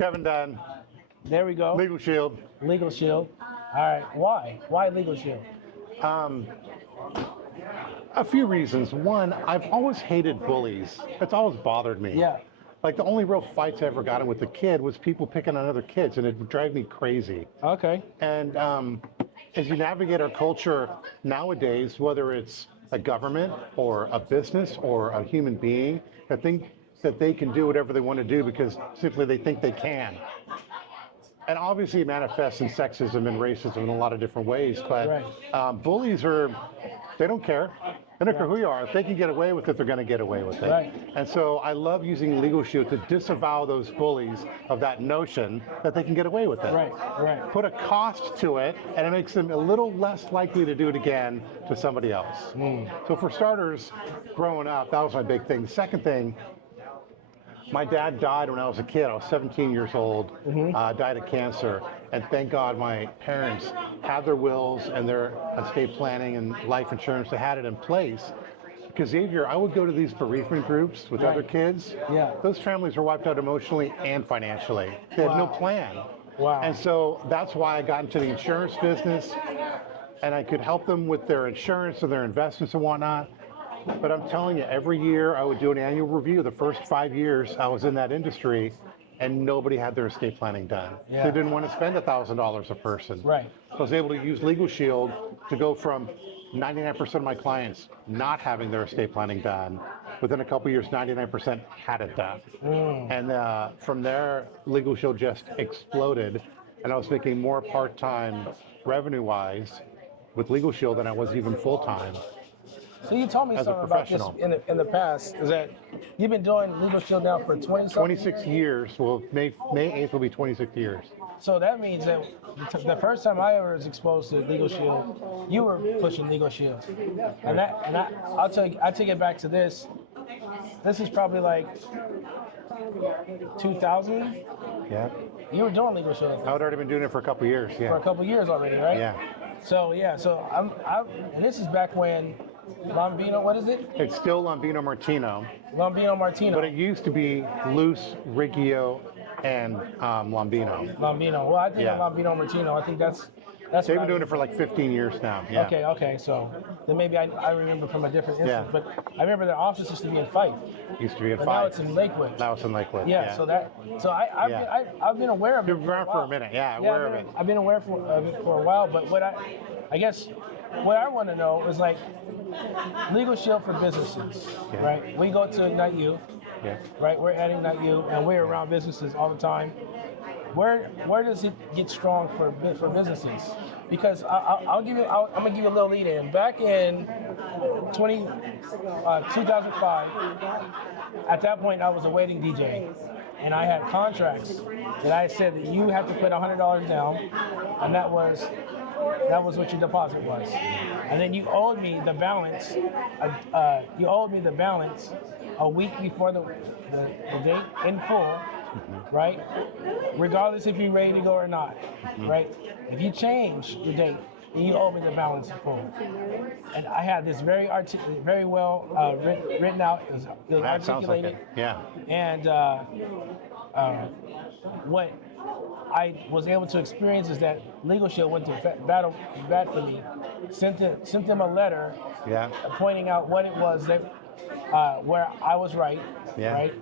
Kevin Dunn, There we go. Legal Shield. Legal Shield. All right. Why? Why Legal Shield? A few reasons. One, I've always hated bullies. It's always bothered me. Yeah. Like the only real fights I ever got in with a kid was people picking on other kids, and it would drive me crazy. Okay. And as you navigate our culture nowadays, whether it's a government or a business or a human being, I think that they can do whatever they want to do because simply they think they can. And obviously it manifests in sexism and racism in a lot of different ways, but Right. Bullies they don't care. They don't care who you are. If they can get away with it, they're going to get away with it. Right. And so I love using Legal Shield to disavow those bullies of that notion that they can get away with it. Right. Right. Put a cost to it, and it makes them a little less likely to do it again to somebody else. So for starters, growing up, that was my big thing. The second thing, my dad died when I was a kid. I was 17 years old, died of cancer. And thank God my parents had their wills and their estate planning and life insurance. They had it in place. Because Xavier, I would go to these bereavement groups with other kids. Yeah. Those families were wiped out emotionally and financially. They had no plan. Wow. And so that's why I got into the insurance business, and I could help them with their insurance and their investments and whatnot. But I'm telling you, every year I would do an annual review. The first 5 years I was in that industry, and nobody had their estate planning done. Yeah. They didn't want to spend $1,000 a person. Right. So I was able to use Legal Shield to go from 99% of my clients not having their estate planning done. Within a couple of years, 99% had it done. And from there, Legal Shield just exploded, and I was making more part-time revenue-wise with Legal Shield than I was even full-time. So you told me As a something about this professional. in the now is that you've been doing Legal Shield now for 26 years. Well, May 8th will be 26 years. So that means that the first time I ever was exposed to Legal Shield, you were pushing Legal Shield, and I'll take it back to this. This is probably like 2000. Yeah. You were doing Legal Shield I had already been doing it for a couple of years. for a Yeah. couple years already, right? Yeah. So and this is back when Lombino, what is it? It's still Lombino Martino, Lombino Martino. but it used to be Luce, Riggio, and Lombino. Lombino. Well, I think Yeah. Lombino Martino. I think that's. They've what been doing it for like 15 years now. Yeah. Okay. So then maybe I remember from a different instance, Yeah. but I remember their office used to be in Fife, Used to be in but now five. it's in Lakewood. Now it's in Lakewood. Yeah. So I've been aware of it. You've been around for a minute. Yeah, aware of it. I've been aware of it for a while, but I guess what I want to know is like Legal Shield for businesses, Yeah. right? We go to Ignite You, Yeah. right? We're at Ignite You, and we're around businesses all the time. Where does it get strong for businesses? Because I'm gonna give you a little lead in. Back in 2005, at that point I was a wedding DJ, and I had contracts that I said that you had to put $100 down, and that was what your deposit was, and then you owed me the balance. You owed me the balance a week before the date in full, right? Regardless if you're ready to go or not, right? If you change the date, then you owe me the balance in full. And I had this very well written out. It was That sounds like articulated. it. Yeah. And what I was able to experience is that Legal Shield went to bat for me, sent them a letter Yeah. pointing out what it was that where I was right, Yeah. right,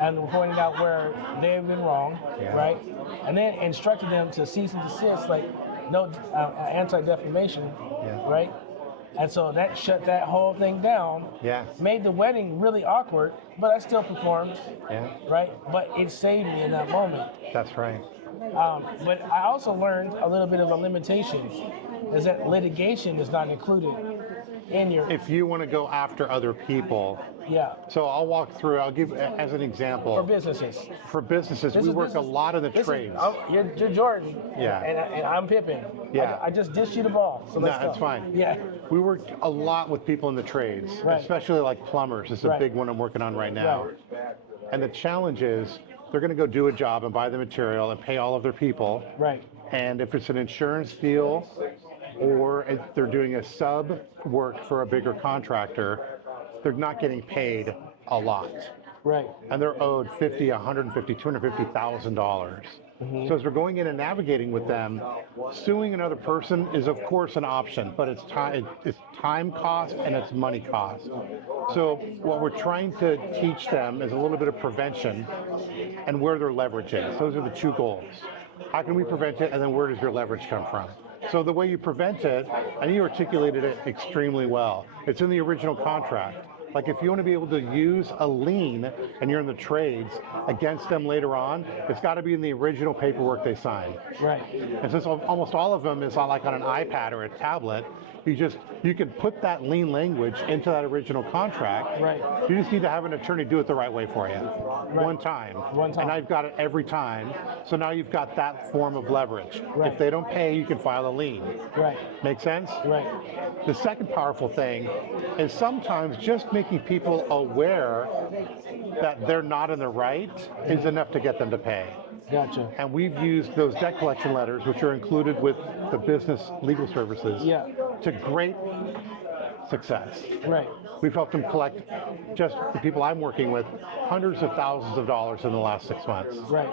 and pointing out where they have been wrong, Yeah. right, and then instructed them to cease and desist, like no anti-defamation, Yeah. right. And so that shut that whole thing down. Yeah. Made the wedding really awkward, but I still performed, Yeah. right? But it saved me in that moment. That's right. But I also learned a little bit of a limitation, is that litigation is not included in your. If you want to go after other people, Yeah. so I'll give as an example. For businesses. For businesses, we work a lot in the trades. You're Jordan. Yeah. And I'm Pippen. Yeah. I just dished you the ball. So No, let's go. that's fine. Yeah. We work a lot with people in the trades, Right. especially like plumbers. It's a Right. big one I'm working on right now. Right. And the challenge is they're going to go do a job and buy the material and pay all of their people. Right. And if it's an insurance deal or if they're doing a sub work for a bigger contractor, they're not getting paid a lot. Right. and they're owed $50, $150, $250,000. So as we're going in and navigating with them, suing another person is of course an option, but it's time cost and it's money cost. So what we're trying to teach them is a little bit of prevention and where their leverage is. Those are the two goals. How can we prevent it, and then where does your leverage come from? So the way you prevent it, and you articulated it extremely well, it's in the original contract. Like if you want to be able to use a lien and you're in the trades against them later on, it's got to be in the original paperwork they signed. Right. And since almost all of them is like on an iPad or a tablet, you can put that lien language into that original contract. Right. You just need to have an attorney do it the right way for you. Right. One time. And now you've got it every time. So now you've got that form of leverage. Right. If they don't pay, you can file a lien. Right. Make sense? Right. The second powerful thing is sometimes just making people aware that they're not in the right is enough to get them to pay. Gotcha. And we've used those debt collection letters, which are included with the business legal services, to great success. Right. We've helped them collect, just the people I'm working with, hundreds of thousands of dollars in the last 6 months. Right.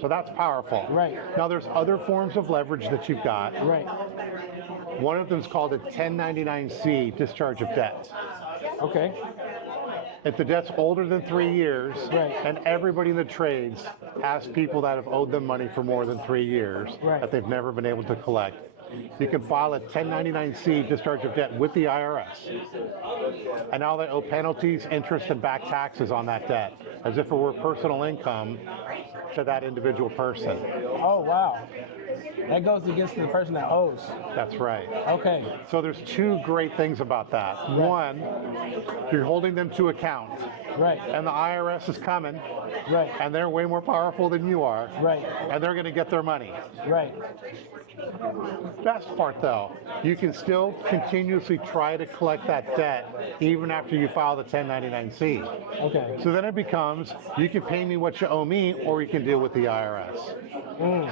So that's powerful. Right. Now there's other forms of leverage that you've got. Right. One of them is called a 1099-C, discharge of debt. Okay. If the debt's older than 3 years, Right. and everybody in the trades has people that have owed them money for more than 3 years Right. that they've never been able to collect, you can file a 1099-C discharge of debt with the IRS. And now they owe penalties, interest, and back taxes on that debt, as if it were personal income to that individual person. Oh, wow. That goes against the person that owes. That's right. Okay. So there's two great things about that. One, you're holding them to account, Right. and the IRS is coming, Right. and they're way more powerful than you are, Right. and they're going to get their money. Right. Best part though, you can still continuously try to collect that debt even after you file the 1099-C. Okay. So then it becomes, you can pay me what you owe me, or you can deal with the IRS.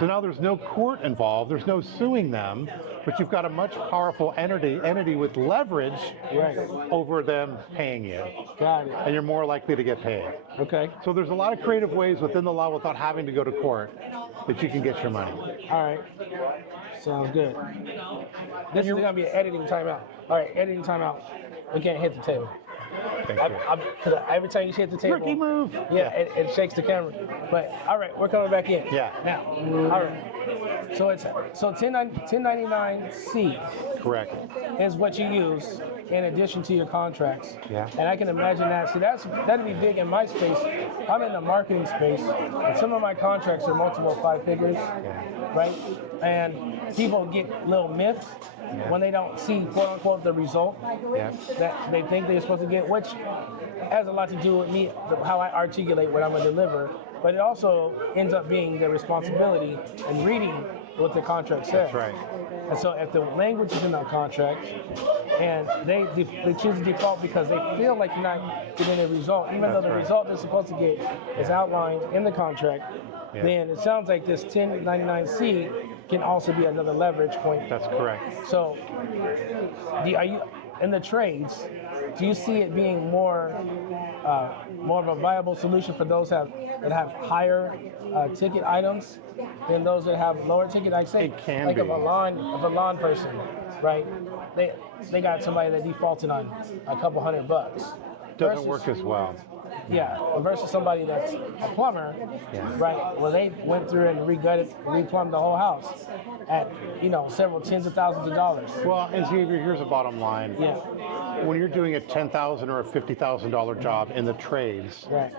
So now there's no court involved, there's no suing them, but you've got a much powerful entity with leverage Right. over them paying you, Got it. and you're more likely to get paid. Okay. So there's a lot of creative ways within the law without having to go to court that you can get your money. All right. Sounds good. This is gonna be an editing timeout. All right, editing timeout. We can't hit the table. Thank you. Cause every time you hit the table, Rookie move. Yeah, it shakes the camera. But all right, we're coming back in. Yeah. Now, all right. So 1099-C Correct. is what you use in addition to your contracts. Yeah. And I can imagine that. See, that'd be big in my space. I'm in the marketing space, and some of my contracts are multiple 5 figures, right? And people get little myths when they don't see, quote unquote, the result that they think they're supposed to get, which has a lot to do with me, how I articulate what I'm gonna deliver. But it also ends up being their responsibility in reading what the contract says. That's right. And so if the language is in that contract and they choose to default because they feel like you're not getting a result, even though the result they're supposed to get is outlined in the contract, then it sounds like this 1099-C can also be another leverage point. That's correct. So are you in the trades, do you see it being more of a viable solution for those that have higher ticket items than those that have lower ticket? Like say, It can like be. of a lawn person, right? They got somebody that defaulted on a couple $100. Doesn't work as well. Yeah, versus somebody that's a plumber, right? Well, they went through and replumbed the whole house at several tens of thousands of dollars. Well, and Xavier, here's a bottom line. Yeah. When you're doing a $10,000 or a $50,000 job in the trades, Right.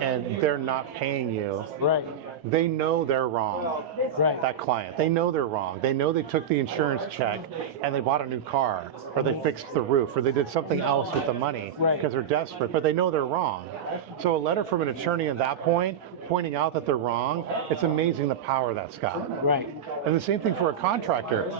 and they're not paying you, Right. they know they're wrong. Right. That client, they know they're wrong. They know they took the insurance check and they bought a new car, or they fixed the roof, or they did something else with the money because they're desperate, but they know they're wrong. So a letter from an attorney at that point, pointing out that they're wrong, it's amazing the power that's got. Right. And the same thing for a contractor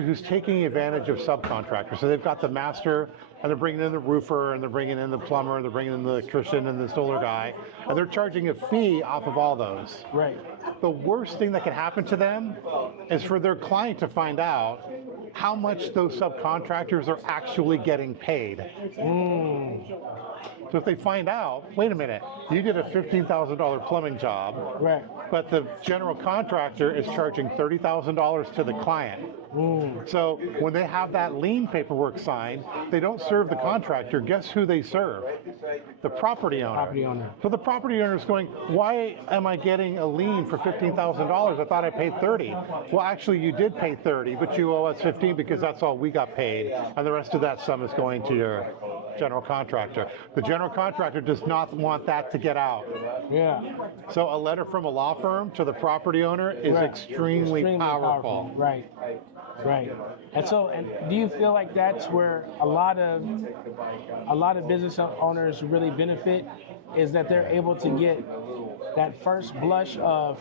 who's taking advantage of subcontractors. So they've got the master, and they're bringing in the roofer, and they're bringing in the plumber, and they're bringing in the electrician and the solar guy, and they're charging a fee off of all those. Right. The worst thing that can happen to them is for their client to find out how much those subcontractors are actually getting paid. So if they find out, wait a minute, you did a $15,000 plumbing job, Right. but the general contractor is charging $30,000 to the client. So when they have that lien paperwork signed, they don't serve the contractor. Guess who they serve? The property owner. Property owner. So the property owner is going, why am I getting a lien for $15,000? I thought I paid 30. Well, actually, you did pay 30, but you owe us 15 because that's all we got paid, and the rest of that sum is going to your general contractor. The general contractor does not want that to get out. Yeah. So a letter from a law firm to the property owner is Right. extremely powerful. Right. Right. And so, and do you feel like that's where a lot of business owners really benefit, is that they're able to get that first blush of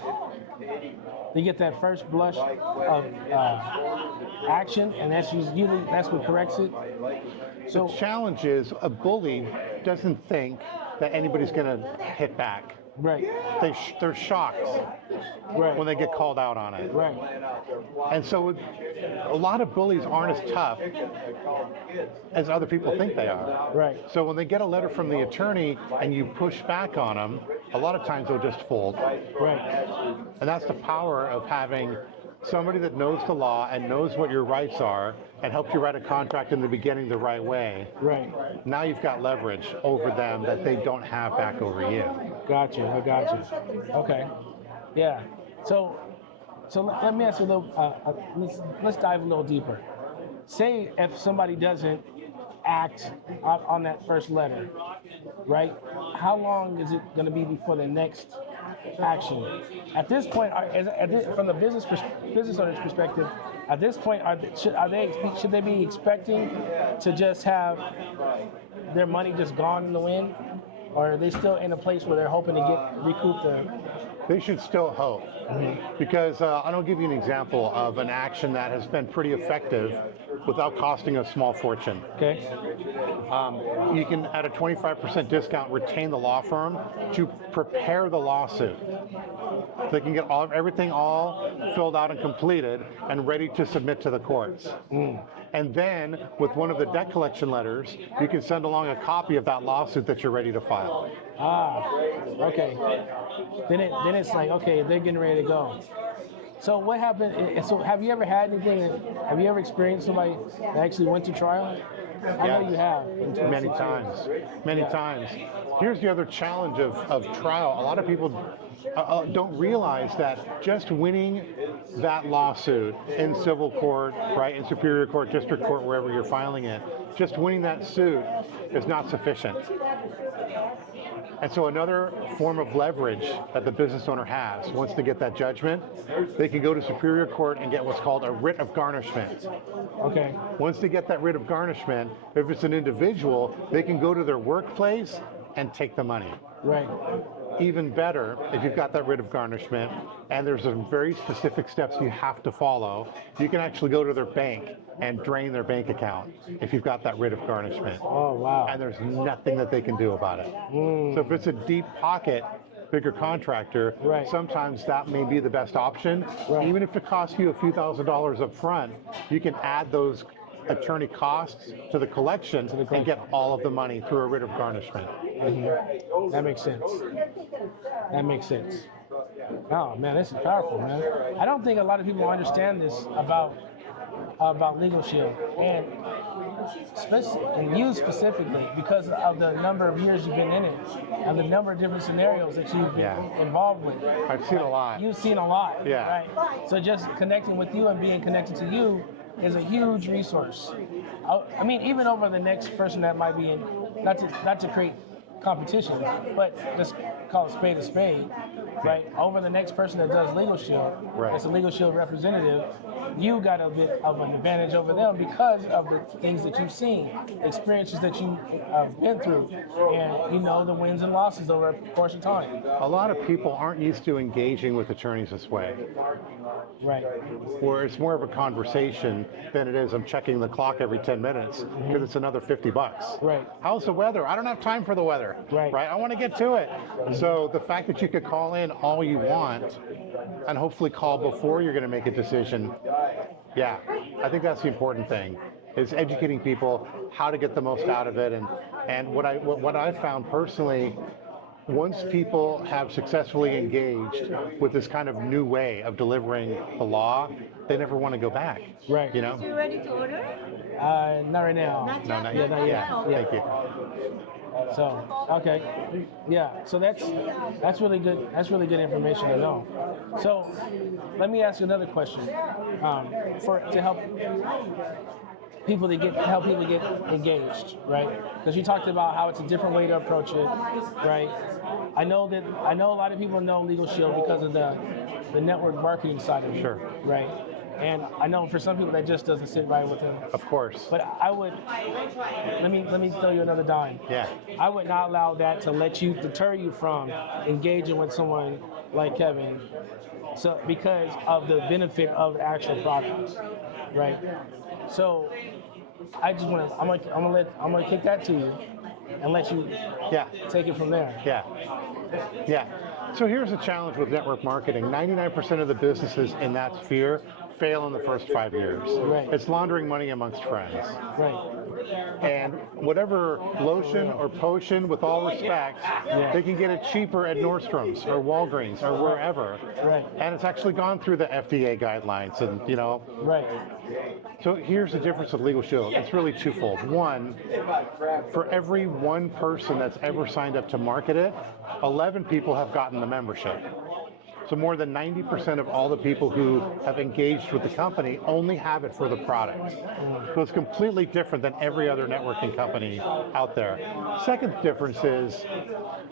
action, and that's usually that's what corrects it. So The challenge is a bully doesn't think that anybody's going to hit back. right, They're shocked right, when they get called out on it. right, And so a lot of bullies aren't as tough as other people think they are. right, So when they get a letter from the attorney and you push back on them, a lot of times they'll just fold. right, And that's the power of having somebody that knows the law and knows what your rights are and helps you write a contract in the beginning the right way. right. Now you've got leverage over them that they don't have back over you. Gotcha. I gotcha. Okay. Yeah. So let me ask you a little. Let's dive a little deeper. Say if somebody doesn't act on that first letter, right? How long is it going to be before the next action? At this point, from the business owner's perspective, at this point, should they be expecting to just have their money just gone in the wind, or are they still in a place where they're hoping to recoup the? They should still hope. Because I'll give you an example of an action that has been pretty effective without costing a small fortune. Okay. You can, at a 25% discount, retain the law firm to prepare the lawsuit. So they can get everything all filled out and completed and ready to submit to the courts. And then, with one of the debt collection letters, you can send along a copy of that lawsuit that you're ready to file. Okay. Then it's like, okay, they're getting ready to go. So what happened? So have you ever had anything? Have you ever experienced somebody that actually went to trial? I know you have. Many times. Many times. Here's the other challenge of trial. A lot of people don't realize that just winning that lawsuit in civil court, right, in superior court, district court, wherever you're filing it, just winning that suit is not sufficient. And so another form of leverage that the business owner has, once they get that judgment, they can go to superior court and get what's called a writ of garnishment. Okay. Once they get that writ of garnishment, if it's an individual, they can go to their workplace and take the money. Right. Even better, if you've got that writ of garnishment, and there's some very specific steps you have to follow, you can actually go to their bank and drain their bank account if you've got that writ of garnishment. Oh, wow. And there's nothing that they can do about it. So if it's a deep pocket, bigger contractor, Right. sometimes that may be the best option. Right. Even if it costs you a few $1,000s up front, you can add those attorney costs to the collection and get all of the money through a writ of garnishment. That makes sense. That makes sense. Oh man, this is powerful, man. I don't think a lot of people understand this about Legal Shield, and you specifically, because of the number of years you've been in it and the number of different scenarios that you've been involved with. I've seen a lot. You've seen a lot. Yeah. Right. So just connecting with you and being connected to you is a huge resource. I mean, even over the next person that might be in, not to create competition, but just call a spade, right? Over the next person that does Legal Shield, Right. as a Legal Shield representative, you got a bit of an advantage over them because of the things that you've seen, experiences that you have been through, and you know the wins and losses over a course of time. A lot of people aren't used to engaging with attorneys this way, Right. where it's more of a conversation than it is I'm checking the clock every 10 minutes because it's another $50. Right. How's the weather? I don't have time for the weather. Right. I want to get to it. So the fact that you could call in all you want and hopefully call before you're going to make a decision Yeah, I think that's the important thing, is educating people how to get the most out of it. And what I've found personally, once people have successfully engaged with this kind of new way of delivering the law, they never want to go back. Right. You know? You ready to order? Not right now. Not No, yet? not Yeah, yet. not yet. Yeah, Yeah. thank you. So okay, yeah. So that's really good. That's really good information to know. So let me ask you another question. To help people to get engaged, right? Because you talked about how it's a different way to approach it, right? I know a lot of people know Legal Shield because of the network marketing side of it, Sure. right? And I know for some people that just doesn't sit right with them. Of course. But I would let me throw you another dime. Yeah. I would not allow that to deter you from engaging with someone like Kevin, so because of the benefit of the actual product, right? So I just want to I'm gonna kick that to you and let you Yeah. take it from there. Yeah. Yeah. So here's the challenge with network marketing. 99% of the businesses in that sphere fail in the first 5 years. Right. It's laundering money amongst friends. Right. And whatever lotion or potion, with all respect, they can get it cheaper at Nordstrom's or Walgreens or wherever. Right. And it's actually gone through the FDA guidelines and, Right. So here's the difference with Legal Shield. It's really twofold. One, for every one person that's ever signed up to market it, 11 people have gotten the membership. So more than 90% of all the people who have engaged with the company only have it for the product. So it's completely different than every other networking company out there. Second difference is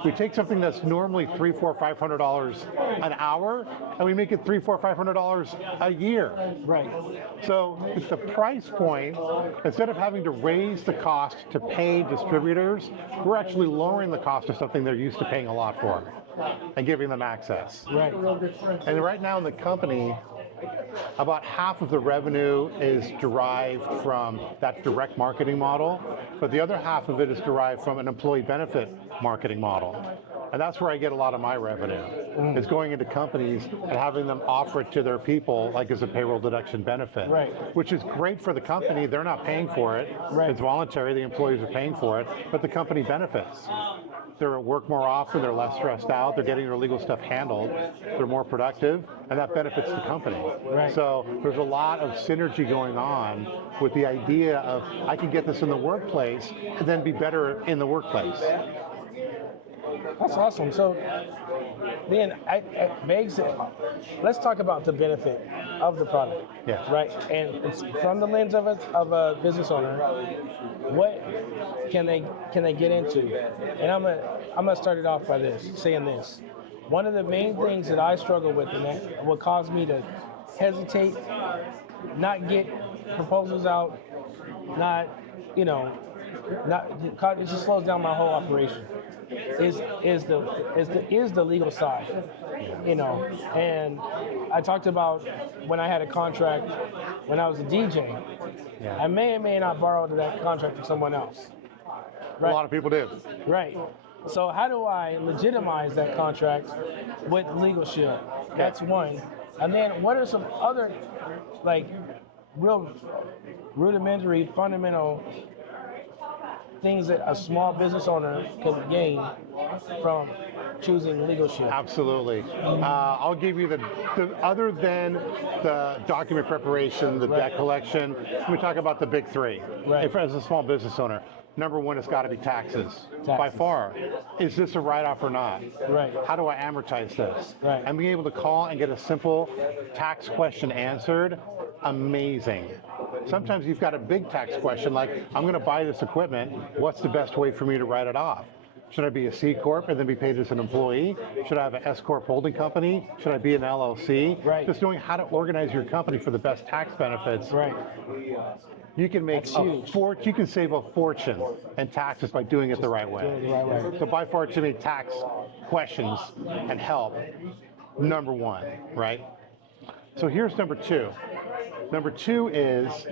we take something that's normally $300, $400, $500 an hour, and we make it $300, $400, $500 a year. Right. So it's the price point, instead of having to raise the cost to pay distributors, we're actually lowering the cost of something they're used to paying a lot for and giving them access. Right. And right now in the company, about half of the revenue is derived from that direct marketing model, but the other half of it is derived from an employee benefit marketing model. And that's where I get a lot of my revenue. It's going into companies and having them offer it to their people, like as a payroll deduction benefit, Right. which is great for the company. They're not paying for it. Right. It's voluntary. The employees are paying for it, but the company benefits. They're at work more often. They're less stressed out. They're getting their legal stuff handled. They're more productive, and that benefits the company. Right. So there's a lot of synergy going on with the idea of I can get this in the workplace and then be better in the workplace. That's awesome. So then begs, let's talk about the benefit of the product. Yeah. Right. And it's from the lens of a business owner, what can they get into? And I'm gonna start it off by saying this. One of the main things that I struggle with, and that what caused me to hesitate, not get proposals out, it just slows down my whole operation. Is the legal side, and I talked about when I had a contract when I was a DJ. Yeah. I may or may not borrow that contract from someone else. A lot of people do. Right. So how do I legitimize that contract with Legal Shield? That's one. And then what are some other real rudimentary, fundamental things that a small business owner can gain from choosing Legal Shield? Absolutely. I'll give you the other than the document preparation, the debt collection, let me talk about the big three. Right. If as a small business owner, number one has got to be taxes. By far. Is this a write-off or not? Right. How do I amortize this? Right. And being able to call and get a simple tax question answered, amazing. Sometimes you've got a big tax question like, I'm going to buy this equipment, what's the best way for me to write it off? Should I be a C Corp and then be paid as an employee? Should I have an S Corp holding company? Should I be an LLC? Right. Just knowing how to organize your company for the best tax benefits. Right. You can make you can save a fortune in taxes by doing it the right way. doing it the right way. So by far, to me, tax questions and help, number one, right? So here's number two. Number 2 is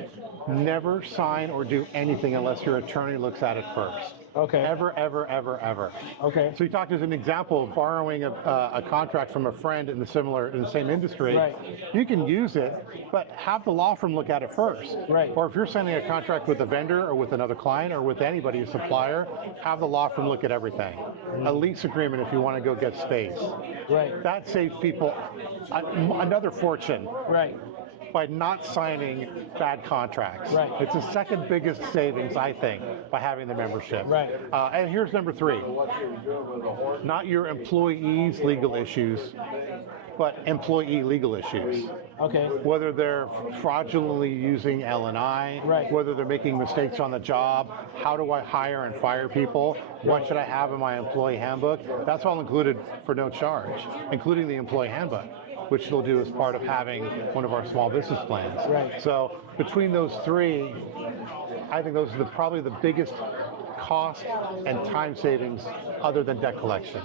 never sign or do anything unless your attorney looks at it first. Okay. Ever, ever, ever, ever. Okay. So you talked as an example of borrowing a contract from a friend in the same industry. Right. You can use it, but have the law firm look at it first. Right. Or if you're signing a contract with a vendor or with another client or with anybody, a supplier, have the law firm look at everything. A lease agreement if you want to go get space. Right. That saves people another fortune. Right. By not signing bad contracts. Right. It's the second biggest savings, I think, by having the membership. Right. And here's number 3. Not your employees' legal issues, but employee legal issues. Okay. Whether they're fraudulently using L&I, Right. whether they're making mistakes on the job, how do I hire and fire people, what should I have in my employee handbook, that's all included for no charge, including the employee handbook, which they'll do as part of having one of our small business plans. Right. So between those 3, I think those are probably the biggest cost and time savings other than debt collection,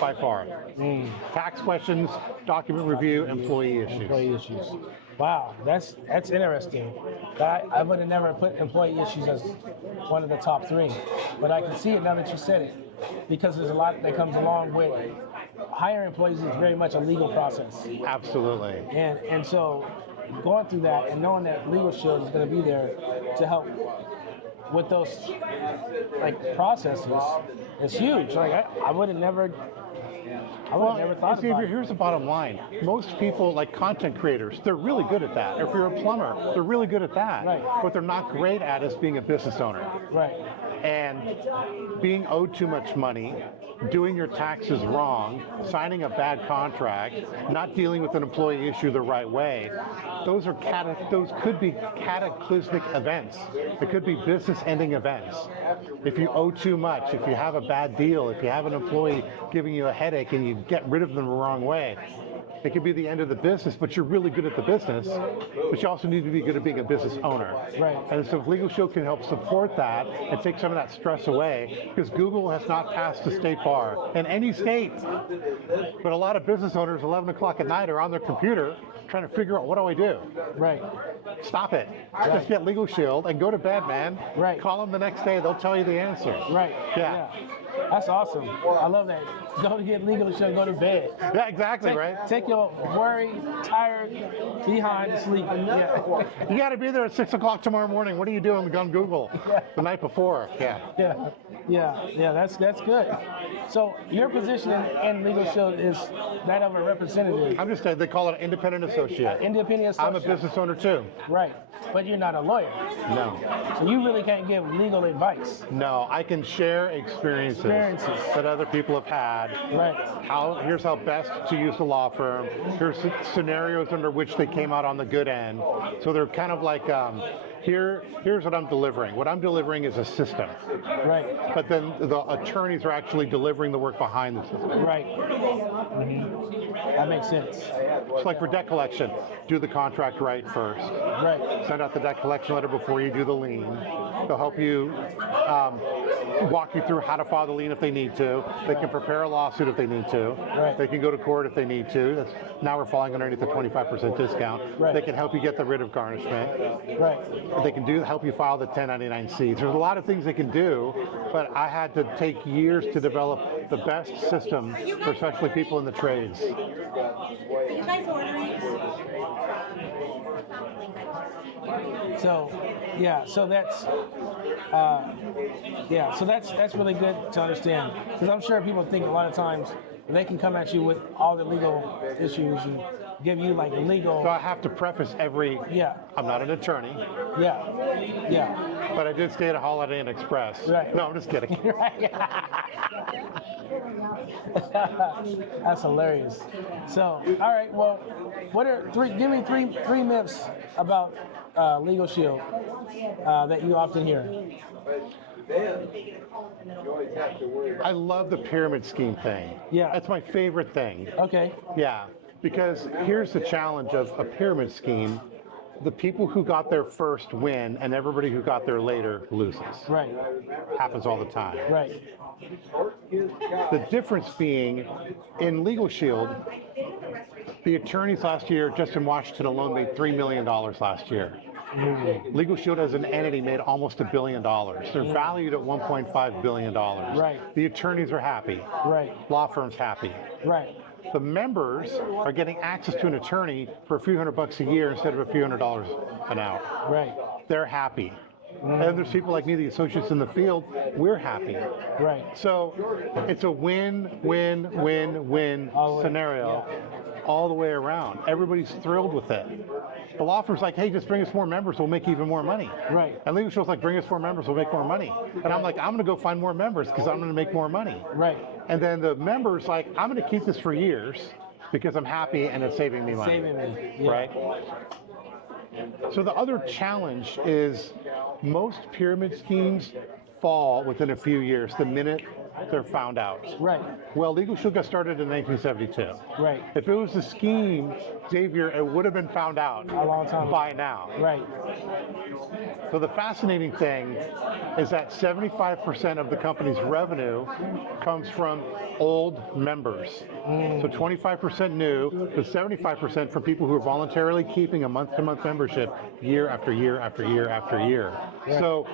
by far. Tax questions, document review, employee issues. Employee issues. Wow, that's interesting. I would have never put employee issues as one of the top 3, but I can see it now that you said it, because there's a lot that comes along with hiring employees is very much a legal process. Absolutely. And so going through that and knowing that Legal Shield is going to be there to help with those processes is huge. I would have never thought see, about it. here's the bottom line. Most people, like content creators, they're really good at that. If you're a plumber, they're really good at that. Right. What they're not great at is being a business owner. Right. And being owed too much money, doing your taxes wrong, signing a bad contract, not dealing with an employee issue the right way, those could be cataclysmic events. It could be business-ending events. If you owe too much, if you have a bad deal, if you have an employee giving you a headache and you get rid of them the wrong way, it could be the end of the business, but you're really good at the business, but you also need to be good at being a business owner. Right. And so if Legal Shield can help support that and take some of that stress away, because Google has not passed the state bar in any state, but a lot of business owners 11 o'clock at night are on their computer trying to figure out, what do I do? Right. Stop it. Just get Legal Shield and go to bed, man. Right. Call them the next day. They'll tell you the answer. Right. Yeah. That's awesome. I love that. Go to get Legal Shield, go to bed. Yeah, exactly, right? Take your worry, tired behind to sleep. Yeah. You got to be there at 6 o'clock tomorrow morning. What are you doing on Google the night before? Yeah, that's good. So your position in Legal Shield is that of a representative. I'm just saying, they call it an independent associate. Independent associate. I'm a business owner too. Right, but you're not a lawyer. No. So you really can't give legal advice. No, I can share experiences that other people have had. Right. Here's how best to use the law firm. Here's scenarios under which they came out on the good end. So they're kind of like, here's what I'm delivering. What I'm delivering is a system. Right. But then the attorneys are actually delivering the work behind the system. Right. That makes sense. It's like for debt collection, do the contract right first. Right. Send out the debt collection letter before you do the lien. They'll help you walk you through how to file the lien if they need to. They can prepare a lawsuit if they need to. Right. They can go to court if they need to. Now we're falling underneath the 25% discount. Right. They can help you get the writ of garnishment. Right. They can help you file the 1099-C. There's a lot of things they can do, but I had to take years to develop the best system for especially people in the trades. Are you guys ordering? So that's really good to understand, because I'm sure people think a lot of times they can come at you with all the legal issues and give you like legal. So I have to preface I'm not an attorney. Yeah. But I did stay at a Holiday Inn Express. Right. No, I'm just kidding. That's hilarious. So, all right. Well, give me three myths about Legal Shield that you often hear. I love the pyramid scheme thing. Yeah. That's my favorite thing. Okay. Yeah. Because here's the challenge of a pyramid scheme. The people who got there first win, and everybody who got there later loses. Right. Happens all the time. Right. The difference being, in Legal Shield, The attorneys last year, just in Washington alone, made $3 million last year. Legal Shield as an entity made almost $1 billion. They're valued at $1.5 billion. Right. The attorneys are happy. Right. Law firms happy. Right. The members are getting access to an attorney for a few $100 a year instead of a few $100 an hour. Right. They're happy. And there's people like me, the associates in the field, we're happy. Right. So it's a win-win-win-win scenario all the way around. Everybody's thrilled with it. The law firm's like, hey, just bring us more members, we'll make even more money. Right. And Legal Shield's like, bring us more members, we'll make more money. And I'm like, I'm gonna go find more members because I'm gonna make more money. Right. And then the members like, I'm gonna keep this for years because I'm happy and it's saving me money. Saving me. Yeah. Right? So the other challenge is most pyramid schemes fall within a few years the minute they're found out. Right. Well, Legal Shield got started in 1972. Right. If it was a scheme, Xavier, it would have been found out A long time ago. by now. Right. So the fascinating thing is that 75% of the company's revenue comes from old members. So 25% new, but 75% from people who are voluntarily keeping a month-to-month membership year after year after year after year. Right. So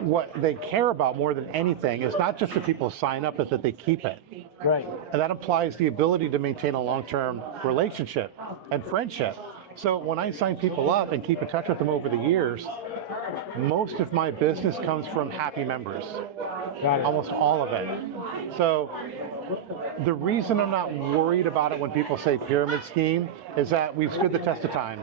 what they care about more than anything is not just that people sign up, but that they keep it. Right. And that implies the ability to maintain a long-term relationship and friendship. So when I sign people up and keep in touch with them over the years, most of my business comes from happy members. Got it. Almost all of it. So the reason I'm not worried about it when people say pyramid scheme is that we've stood the test of time.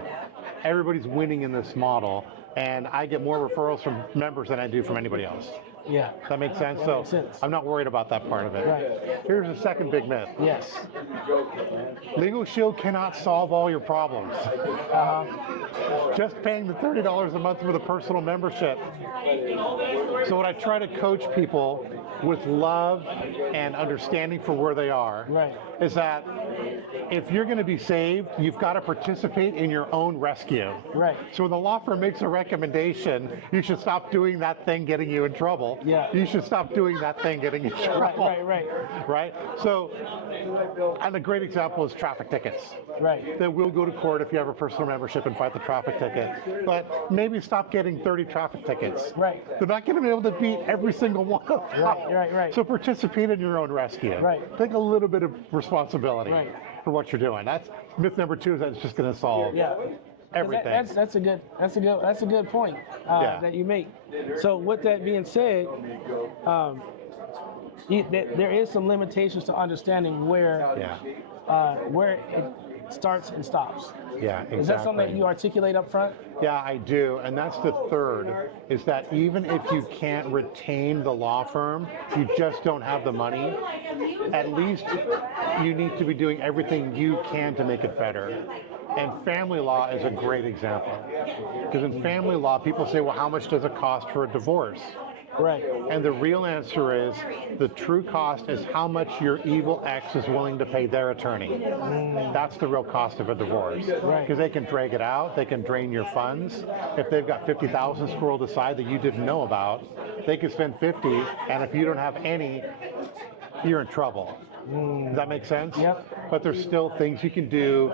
Everybody's winning in this model, and I get more referrals from members than I do from anybody else. Yeah. Does that make sense? That makes sense. I'm not worried about that part of it. Right. Here's the second big myth. Yes. Legal Shield cannot solve all your problems. Just paying the $30 a month for the personal membership. So what I try to coach people with love and understanding for where they are Right. is that if you're going to be saved, you've got to participate in your own rescue. Right. So when the law firm makes a recommendation, you should stop doing that thing getting you in trouble. Yeah. You should stop doing that thing getting you in trouble. Right. Right? So, and a great example is traffic tickets. Right. That will go to court if you have a personal membership and fight the traffic ticket. But maybe stop getting 30 traffic tickets. Right. They're not going to be able to beat every single one of them. Right. So participate in your own rescue. Right. Take a little bit of responsibility Right. for what you're doing. That's myth number 2 is that it's just going to solve Yeah. everything. That's a good point Yeah. that you make. So with that being said, there is some limitations to understanding where it starts and stops. Yeah, exactly. Is that something that you articulate up front? Yeah, I do. And that's the third, is that even if you can't retain the law firm, you just don't have the money, at least you need to be doing everything you can to make it better. And family law is a great example. Because in family law, people say, well, how much does it cost for a divorce? Right. And the real answer is the true cost is how much your evil ex is willing to pay their attorney. That's the real cost of a divorce. Right. Because they can drag it out, they can drain your funds. If they've got $50,000 squirreled aside that you didn't know about, they can spend 50, and if you don't have any, you're in trouble. Does that make sense? Yep. But there's still things you can do.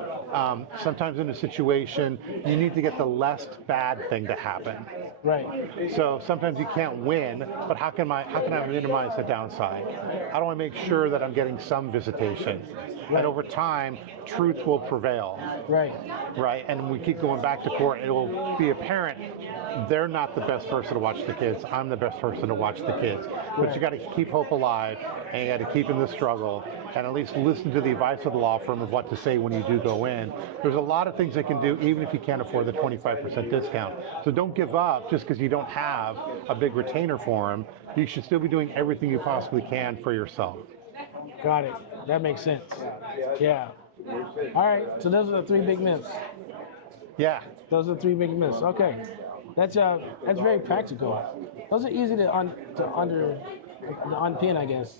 Sometimes in a situation, you need to get the less bad thing to happen. Right. So sometimes you can't win, but how can I minimize the downside? How do I make sure that I'm getting some visitation? And over time, truth will prevail. Right. Right? And we keep going back to court, it will be apparent they're not the best person to watch the kids. I'm the best person to watch the kids. But you got to keep hope alive, and you got to keep in the struggle, and at least listen to the advice of the law firm of what to say when you do go in. There's a lot of things they can do, even if you can't afford the 25% discount. So don't give up just because you don't have a big retainer for them. You should still be doing everything you possibly can for yourself. Got it. That makes sense. Yeah. All right. So those are the 3 big myths. Yeah. Those are the 3 big myths. Okay. That's very practical. Those are easy to unpin, I guess.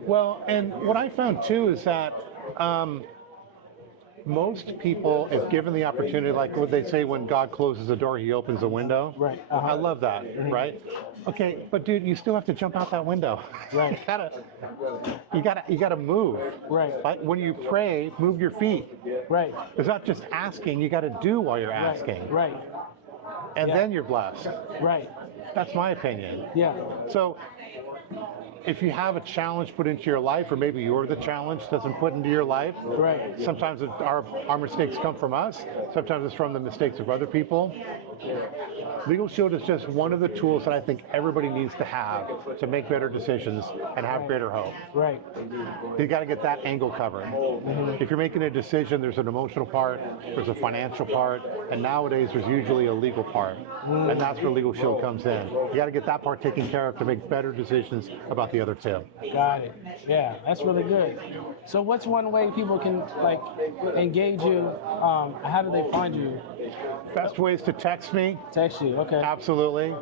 Well, and what I found too is that most people, if given the opportunity, like what they say, when God closes a door, he opens a window. Right. I love that, right? Okay, but dude, you still have to jump out that window. Right. you gotta move. Right. Like when you pray, move your feet. Right. It's not just asking, you got to do while you're asking. Right. And Yeah. then you're blessed. Right. That's my opinion. Yeah. So if you have a challenge put into your life, or maybe you're the challenge that's been put into your life, Right. sometimes our mistakes come from us, sometimes it's from the mistakes of other people. Legal Shield is just one of the tools that I think everybody needs to have to make better decisions and have greater hope. Right. You got to get that angle covered. If you're making a decision, there's an emotional part, there's a financial part, and nowadays there's usually a legal part. And that's where Legal Shield comes in. You got to get that part taken care of to make better decisions about the other two. Got it. Yeah, that's really good. So what's one way people can like engage you? How do they find you? Best ways to text me. Text you. Okay. Absolutely.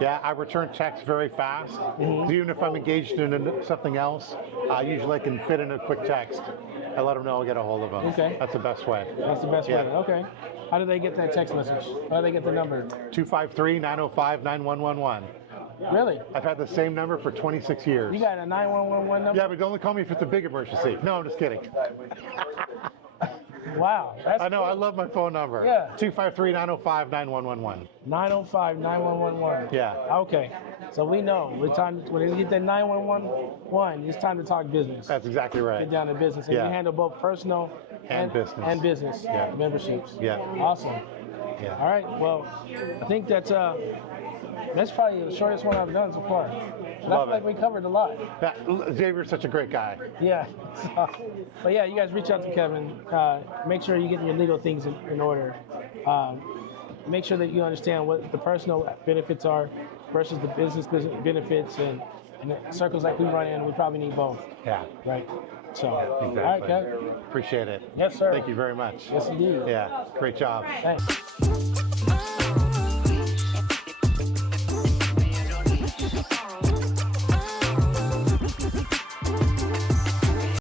Yeah, I return texts very fast. Even if I'm engaged in something else, usually I can fit in a quick text. I let them know I'll get a hold of them. Okay. That's the best way. That's the best Yeah. way. Okay. How do they get that text message? How do they get the number? 253-905-9111. Really? I've had the same number for 26 years. You got a 911 number? Yeah, but only call me if it's a big emergency. No, I'm just kidding. Wow. That's I know, I love my phone number. Yeah. 253-905-9111. 905-9111. Yeah. Okay. So we know when you get that 911, it's time to talk business. That's exactly right. Get down to business. And Yeah. you handle both personal And business. And business Yeah. memberships. Yeah. Awesome. Yeah. All right. Well, I think that's probably the shortest one I've done so far. But I Love feel like it. we covered a lot. Xavier's such a great guy. Yeah. But yeah, you guys reach out to Kevin. Make sure you get your legal things in order. Make sure that you understand what the personal benefits are versus the business benefits, and the circles like we run in, we probably need both. Yeah. Right. So, Exactly. all right, Kevin. Appreciate it. Yes, sir. Thank you very much. Yes, indeed. Yeah, great job. Thanks.